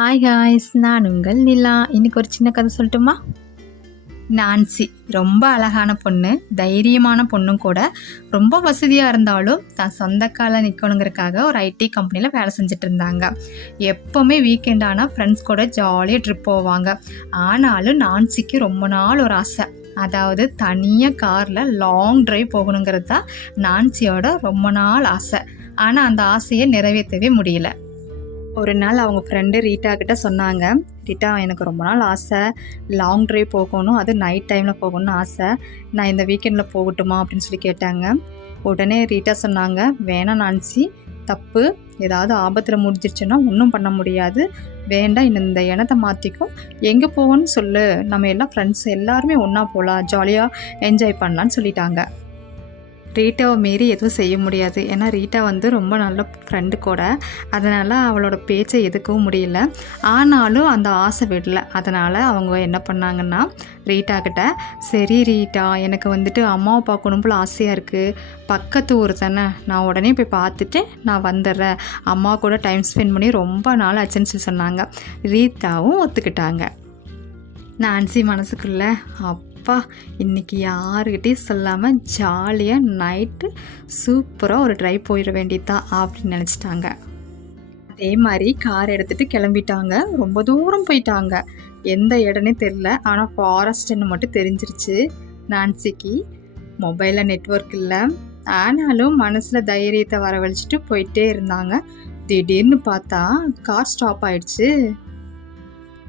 Hi ஹாய்ஸ் நான் உங்கள் நிலா. இன்னைக்கு ஒரு சின்ன கதை சொல்லட்டுமா? நான்சி ரொம்ப அழகான பொண்ணு தைரியமான பொண்ணும் கூட ரொம்ப வசதியாக இருந்தாலும் தான் சொந்த கால நிற்கணுங்கிறதுக்காக ஒரு ஐடி கம்பெனியில் வேலை செஞ்சுட்டு இருந்தாங்க. எப்போவுமே வீக்கெண்ட் ஆனால் ஃப்ரெண்ட்ஸ் கூட ஜாலியாக ட்ரிப் போவாங்க. ஆனாலும் நான்சிக்கு ரொம்ப நாள் ஒரு ஆசை. அதாவது தனியாக காரில் லாங் ட்ரைவ் போகணுங்கிறது தான் நான்சியோட ரொம்ப நாள் ஆசை. ஆனால் அந்த ஆசையை நிறைவேற்றவே முடியல. ஒரு நாள் அவங்க ஃப்ரெண்டு ரீட்டா கிட்ட சொன்னாங்க. ரீட்டா எனக்கு ரொம்ப நாள் ஆசை. லாங் ட்ரைவ் போகணும். அது நைட் டைமில் போகணும்னு ஆசை. நான் இந்த வீக்கெண்டில் போகட்டுமா? அப்படின்னு சொல்லி கேட்டாங்க. உடனே ரீட்டா சொன்னாங்க. வேணாம் நான்சி. தப்பு. ஏதாவது ஆபத்தில் முடிஞ்சிருச்சுன்னா ஒன்றும் பண்ண முடியாது. வேண்டாம் இந்த இனத்தை மாற்றிக்கும் எங்கே போகணும்னு சொல்லு. நம்ம எல்லாம் ஃப்ரெண்ட்ஸ் எல்லாருமே ஒன்றா போகலாம் ஜாலியாக என்ஜாய் பண்ணலான்னு சொல்லிட்டாங்க. ரீட்டாவை மீறி எதுவும் செய்ய முடியாது. ஏன்னா ரீட்டா வந்து ரொம்ப நல்ல ஃப்ரெண்டு கூட. அதனால் அவளோட பேச்சை எதுக்கவும் முடியல. ஆனாலும் அந்த ஆசை விடல. அதனால் அவங்க என்ன பண்ணாங்கன்னா ரீட்டா கிட்ட சரி ரீட்டா எனக்கு வந்துட்டு அம்மாவை பார்க்கணும் போல் ஆசையாக இருக்குது பக்கத்து ஊர் தானே. நான் உடனே போய் பார்த்துட்டு நான் வந்துடுறேன். அம்மா கூட டைம் ஸ்பெண்ட் பண்ணி ரொம்ப நாள் ஆச்சுன்னு சொல்லி சொன்னாங்க. ரீட்டாவும் ஒத்துக்கிட்டாங்க. நான்சி அப் அப்பா இன்னைக்கு யாருக்கிட்டையும் சொல்லாமல் ஜாலியாக நைட்டு சூப்பராக ஒரு ட்ரைவ் போயிட வேண்டியதான் அப்படின்னு நினச்சிட்டாங்க. அதே மாதிரி கார் எடுத்துகிட்டு கிளம்பிட்டாங்க. ரொம்ப தூரம் போயிட்டாங்க. எந்த இடம்னே தெரில ஆனால் ஃபாரஸ்ட்னு மட்டும் தெரிஞ்சிருச்சு. நான்சிக்கு மொபைலில் நெட்ஒர்க் இல்லை. ஆனாலும் மனசில் தைரியத்தை வரவழைச்சிட்டு போயிட்டே இருந்தாங்க. திடீர்னு பார்த்தா கார் ஸ்டாப் ஆயிடுச்சு.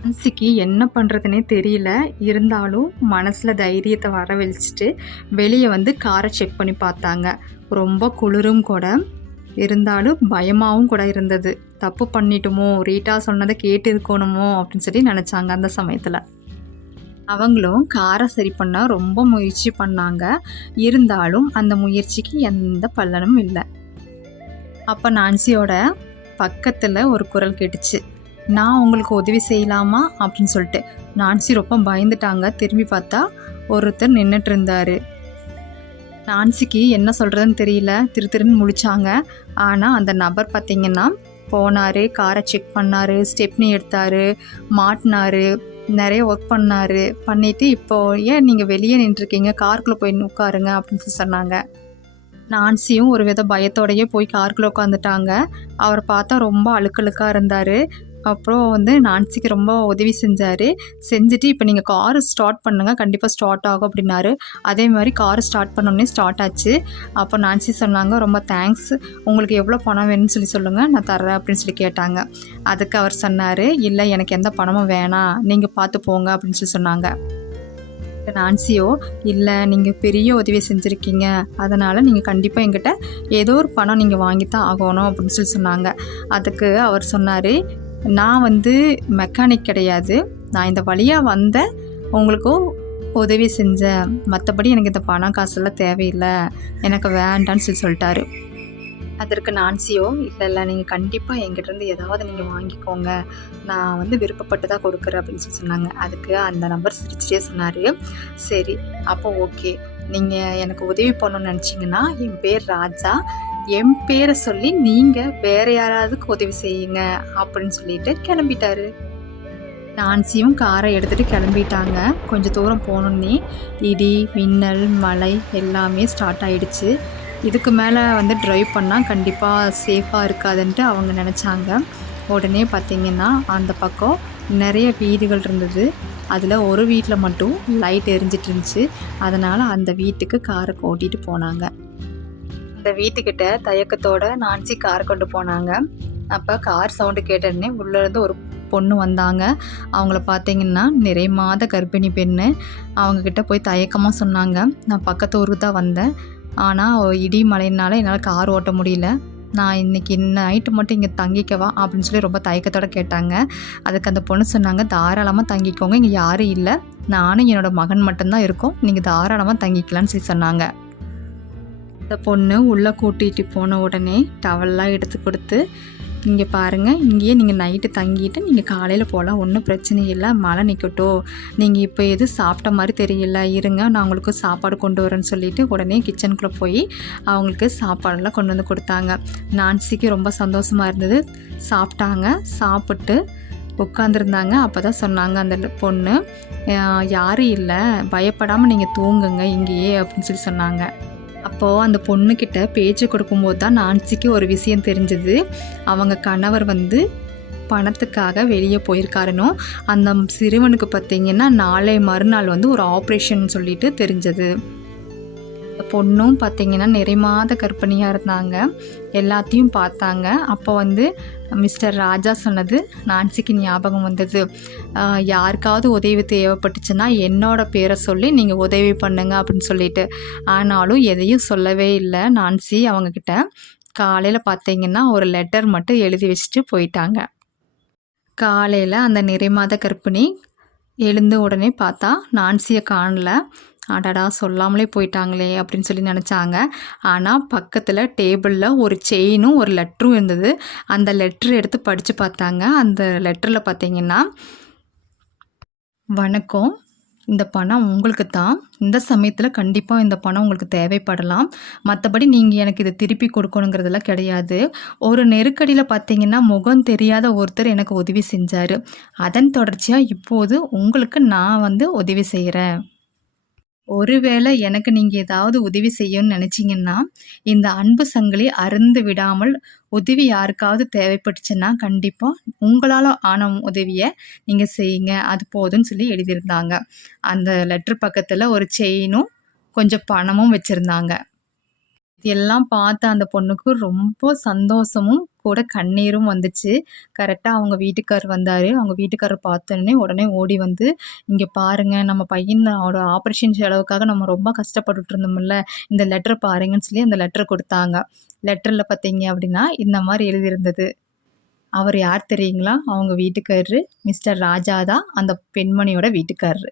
நான்சிக்கு என்ன பண்ணுறதுனே தெரியல. இருந்தாலும் மனசில் தைரியத்தை வரவழிச்சிட்டு வெளியே வந்து காரை செக் பண்ணி பார்த்தாங்க. ரொம்ப குளிரும் கூட. இருந்தாலும் பயமாகவும் கூட இருந்தது. தப்பு பண்ணிட்டோமோ ரீட்டா சொன்னதை கேட்டு இருக்கணுமோ அப்படின்னு சொல்லி நினச்சாங்க அந்த சமயத்தில். அவங்களும் காரை சரி பண்ண ரொம்ப முயற்சி பண்ணாங்க. இருந்தாலும் அந்த முயற்சிக்கு எந்த பலனும் இல்லை. அப்போ நான்சியோட பக்கத்தில் ஒரு குரல் கேட்டுச்சு. நான் உங்களுக்கு உதவி செய்யலாமா அப்படின்னு சொல்லிட்டு நான்சி ரொம்ப பயந்துட்டாங்க. திரும்பி பார்த்தா ஒருத்தர் நின்றுட்டு இருந்தார் நான்சிக்கு என்ன சொல்கிறதுன்னு தெரியல. திரு திருன்னு முழிச்சாங்க. ஆனால் அந்த நபர் பார்த்திங்கன்னா போனார் காரை செக் பண்ணார் ஸ்டெப்னி எடுத்தார் மாட்டினார் நிறைய ஒர்க் பண்ணார். பண்ணிவிட்டு இப்போ ஏன் நீங்கள் வெளியே நின்றுருக்கீங்க? காருக்குள்ளே போய் உட்காருங்க அப்படின்னு சொல்லி சொன்னாங்க. நான்சியும் ஒரு வித பயத்தோடையே போய் காருக்குள்ளே உட்காந்துட்டாங்க அவரை பார்த்தா ரொம்ப அழுக்கழுக்காக இருந்தார். அப்புறம் வந்து நான்சிக்கு ரொம்ப உதவி செஞ்சார். செஞ்சுட்டு இப்போ நீங்கள் காரு ஸ்டார்ட் பண்ணுங்கள் கண்டிப்பாக ஸ்டார்ட் ஆகும் அப்படின்னாரு. அதே மாதிரி காரு ஸ்டார்ட் பண்ணோடனே ஸ்டார்ட் ஆச்சு. அப்போ நான்சி சொன்னாங்க ரொம்ப தேங்க்ஸ். உங்களுக்கு எவ்வளோ பணம் வேணும்னு சொல்லி சொல்லுங்கள் நான் தர்றேன் அப்படின்னு சொல்லி கேட்டாங்க. அதுக்கு அவர் சொன்னார் இல்லை எனக்கு எந்த பணமும் வேணாம். நீங்கள் பார்த்து போங்க அப்படின்னு சொல்லி சொன்னாங்க. நான்சியோ இல்லை நீங்கள் பெரிய உதவி செஞ்சுருக்கீங்க. அதனால் நீங்கள் கண்டிப்பாக எங்கிட்ட ஏதோ ஒரு பணம் நீங்கள் வாங்கித்தான் ஆகணும் அப்படின்னு சொல்லி சொன்னாங்க. அதுக்கு அவர் சொன்னார் நான் வந்து மெக்கானிக் கிடையாது. நான் இந்த வழியாக வந்தேன் உங்களுக்கும் உதவி செஞ்சேன். மற்றபடி எனக்கு இந்த பணம் காசெல்லாம் தேவையில்லை. எனக்கு வேண்டான்னு சொல்லி சொல்லிட்டாரு. அதற்கு நான்சியோ இல்லை இல்லை நீங்கள் கண்டிப்பாக என்கிட்டேருந்து ஏதாவது நீங்கள் வாங்கிக்கோங்க. நான் வந்து விருப்பப்பட்டு தான் கொடுக்குறேன் அப்படின்னு சொல்லி சொன்னாங்க. அதுக்கு அந்த நம்பர் சிரிச்சிட்டே சொன்னார். சரி அப்போ ஓகே நீங்கள் எனக்கு உதவி பண்ணணும்னு நினச்சிங்கன்னா என் பேர் ராஜா. என் பேரை சொல்லி நீங்கள் வேற யாராவதுக்கு உதவி செய்யுங்க அப்படின்னு சொல்லிட்டு கிளம்பிட்டாரு. நான்சியும் காரை எடுத்துகிட்டு கிளம்பிட்டாங்க. கொஞ்சம் தூரம் போனோன்னே இடி மின்னல் மழை எல்லாமே ஸ்டார்ட் ஆயிடுச்சு. இதுக்கு மேலே வந்து ட்ரைவ் பண்ணால் கண்டிப்பாக சேஃபாக இருக்காதுன்ட்டு அவங்க நினச்சாங்க. உடனே பார்த்திங்கன்னா அந்த பக்கம் நிறைய வீடுகள் இருந்தது. அதில் ஒரு வீட்டில் மட்டும் லைட் எரிஞ்சிட்டு இருந்துச்சு. அதனால் அந்த வீட்டுக்கு காரை ஓட்டிகிட்டு போனாங்க. அந்த வீட்டுக்கிட்ட தயக்கத்தோட நான்சி கார் கொண்டு போனாங்க. அப்போ கார் சவுண்டு கேட்டோடனே உள்ளேருந்து ஒரு பொண்ணு வந்தாங்க. அவங்கள பார்த்தீங்கன்னா நிறைய மாத கர்ப்பிணி பெண்ணு. அவங்கக்கிட்ட போய் தயக்கமாக சொன்னாங்க. நான் பக்கத்து ஊருக்கு தான் வந்தேன். ஆனால் இடி மழையினால என்னால் கார் ஓட்ட முடியல. நான் இன்றைக்கி நைட்டு மட்டும் இங்கே தங்கிக்கவா அப்படின்னு சொல்லி ரொம்ப தயக்கத்தோடு கேட்டாங்க. அதுக்கு அந்த பொண்ணு சொன்னாங்க தாராளமாக தங்கிக்கோங்க. இங்கே யாரும் இல்லை. நானும் என்னோடய மகன் மட்டும்தான் இருக்கோம். நீங்கள் தாராளமாக தங்கிக்கலான்னு சொல்லி சொன்னாங்க. இந்த பொண்ணு உள்ளே கூட்டிகிட்டு போன உடனே டவல்லாம் எடுத்து கொடுத்து இங்கே பாருங்கள் இங்கேயே நீங்கள் நைட்டு தங்கிட்டு நீங்கள் காலையில் போகலாம் ஒன்றும் பிரச்சனை இல்லை மழை நிற்கட்டும் நீங்கள் இப்போ எது சாப்பிட்ட மாதிரி தெரியல இருங்க நான் உங்களுக்கு சாப்பாடு கொண்டு வரேன்னு சொல்லிவிட்டு உடனே கிச்சனுக்குள்ளே போய் அவங்களுக்கு சாப்பாடெல்லாம் கொண்டு வந்து கொடுத்தாங்க. நான்சிக்கு ரொம்ப சந்தோஷமாக இருந்தது. சாப்பிட்டாங்க சாப்பிட்டு உட்காந்துருந்தாங்க அப்போ தான் சொன்னாங்க அந்த பொண்ணு யாரும் இல்லை பயப்படாமல் நீங்கள் தூங்குங்க இங்கேயே அப்படின்னு சொல்லி சொன்னாங்க. அப்போது அந்த பொண்ணுக்கிட்ட பேச்சு கொடுக்கும்போது தான் நான்சிக்கு ஒரு விஷயம் தெரிஞ்சது. அவங்க கணவர் வந்து பணத்துக்காக வெளியே போயிருக்காருனோ அந்த சிறுவனுக்கு பார்த்தீங்கன்னா நாளை மறுநாள் வந்து ஒரு ஆப்ரேஷன் சொல்லிட்டு தெரிஞ்சது. பொண்ணும் பார்த்தீங்கன்னா நிறைமாத கர்ப்பிணியாக இருந்தாங்க. எல்லாத்தையும் பார்த்தாங்க. அப்போ வந்து மிஸ்டர் ராஜா சொன்னது நான்சிக்கு ஞாபகம் வந்தது. யாருக்காவது உதவி தேவைப்பட்டுச்சுன்னா என்னோட பேரை சொல்லி நீங்கள் உதவி பண்ணுங்க அப்படின்னு சொல்லிட்டு. ஆனாலும் எதையும் சொல்லவே இல்லை நான்சி அவங்கக்கிட்ட காலையில் பார்த்தீங்கன்னா ஒரு லெட்டர் மட்டும் எழுதி வச்சுட்டு போயிட்டாங்க. காலையில் அந்த நிறைமாத கர்ப்பிணி எழுந்த உடனே பார்த்தா நான்சியை காணல. அடடா சொல்லாமலே போயிட்டாங்களே அப்படின்னு சொல்லி நினச்சாங்க. ஆனால் பக்கத்தில் டேபிளில் ஒரு செயினும் ஒரு லெட்டரும் இருந்தது. அந்த லெட்ரு எடுத்து படித்து பார்த்தாங்க. அந்த லெட்டரில் பார்த்தீங்கன்னா வணக்கம். இந்த பணம் உங்களுக்கு தான். இந்த சமயத்தில் கண்டிப்பாக இந்த பணம் உங்களுக்கு தேவைப்படலாம். மற்றபடி நீங்கள் எனக்கு இதை திருப்பி கொடுக்கணுங்கிறதெல்லாம் கிடையாது. ஒரு நெருக்கடியில் பார்த்தீங்கன்னா முகம் தெரியாத ஒருத்தர் எனக்கு உதவி செஞ்சார். அதன் தொடர்ச்சியாக இப்போது உங்களுக்கு நான் வந்து உதவி செய்கிறேன் ஒருவேளை எனக்கு நீங்கள் ஏதாவது உதவி செய்யணும்னு நினச்சிங்கன்னா இந்த அன்பு சங்கிலி அருந்து விடாமல் உதவி யாருக்காவது தேவைப்பட்டுச்சுன்னா கண்டிப்பாக உங்களால் ஆன உதவியை நீங்கள் செய்யுங்க. அது போதும்னு சொல்லி எழுதியிருந்தாங்க. அந்த லெட்ரு பக்கத்தில் ஒரு செயினும் கொஞ்சம் பணமும் வச்சுருந்தாங்க. இதெல்லாம் பார்த்த அந்த பொண்ணுக்கு ரொம்ப சந்தோஷமும் கூட கண்ணீரும் வந்துச்சு. கரெக்டாக அவங்க வீட்டுக்கார் வந்தார். அவங்க வீட்டுக்காரர் பார்த்தோன்னே உடனே ஓடி வந்து இங்கே பாருங்கள் நம்ம பையனோட ஆப்ரேஷன் செலவுக்காக நம்ம ரொம்ப கஷ்டப்பட்டுட்டு இருந்தோம்ல இந்த லெட்டர் பாருங்கன்னு சொல்லி அந்த லெட்டர் கொடுத்தாங்க. லெட்டரில் பார்த்தீங்க அப்படின்னா இந்த மாதிரி எழுதியிருந்தது. அவர் யார் தெரியுங்களா? அவங்க வீட்டுக்காரரு மிஸ்டர் ராஜா தான் அந்த பெண்மணியோட வீட்டுக்காரரு.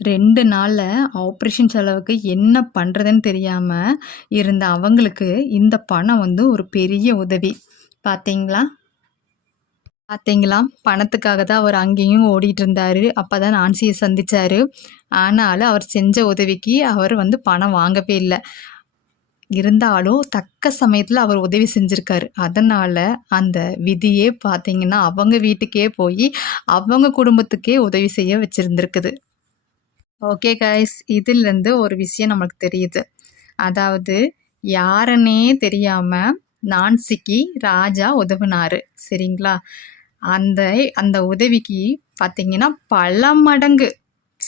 ரெண்டு நாளில் ஆப்ரேஷன் செலவுக்கு என்ன பண்ணுறதுன்னு தெரியாமல் இருந்த அவங்களுக்கு இந்த பணம் வந்து ஒரு பெரிய உதவி. பார்த்தீங்களா பார்த்தீங்களா பணத்துக்காக தான் அவர் அங்கேயும் ஓடிட்டு இருந்தார். அப்போ தான் நான்சியை சந்திச்சாரு. ஆனாலும் அவர் செஞ்ச உதவிக்கு அவர் வந்து பணம் வாங்கவே இல்லை. இருந்தாலும் தக்க சமயத்தில் அவர் உதவி செஞ்சுருக்காரு. அதனால் அந்த விதியே பார்த்தீங்கன்னா அவங்க வீட்டுக்கே போய் அவங்க குடும்பத்துக்கே உதவி செய்ய வச்சுருந்துருக்குது. ஓகே கைஸ் இதிலிருந்து ஒரு விஷயம் நம்மளுக்கு தெரியுது. அதாவது யாருன்னே தெரியாமல் நான்சிக்கு ராஜா உதவினார். சரிங்களா? அந்த அந்த உதவிக்கு பார்த்தீங்கன்னா பல மடங்கு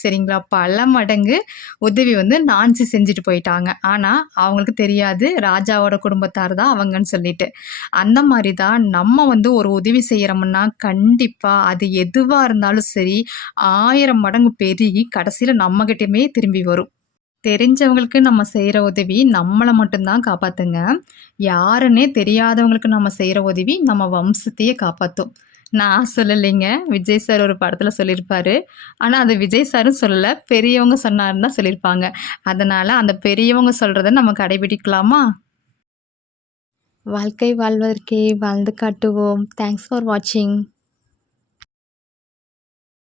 சரிங்களா? பல மடங்கு உதவி வந்து நான்சி செஞ்சுட்டு போயிட்டாங்க. ஆனால் அவங்களுக்கு தெரியாது. ராஜாவோட குடும்பத்தார் தான் அவங்கன்னு சொல்லிட்டு. அந்த மாதிரி தான் நம்ம வந்து ஒரு உதவி செய்கிறோம்னா கண்டிப்பாக அது எதுவாக இருந்தாலும் சரி ஆயிரம் மடங்கு பெருகி கடைசியில் நம்மகிட்டயுமே திரும்பி வரும். தெரிஞ்சவங்களுக்கு நம்ம செய்கிற உதவி நம்மளை மட்டும்தான் காப்பாற்றுங்க யாருன்னே தெரியாதவங்களுக்கு நம்ம செய்கிற உதவி நம்ம வம்சத்தையே காப்பாற்றும் நான் சொல்லலைங்க. விஜய் சார் ஒரு படத்தில் சொல்லியிருப்பாரு. ஆனால் அது விஜய் சாரும் சொல்லலை. பெரியவங்க சொன்னாருன்னு தான் சொல்லியிருப்பாங்க. அதனால் அந்த பெரியவங்க சொல்கிறத நம்ம கடைபிடிக்கலாமா? வாழ்க்கை வாழ்வதற்கே வாழ்ந்து காட்டுவோம். தேங்க்ஸ் ஃபார் வாட்சிங்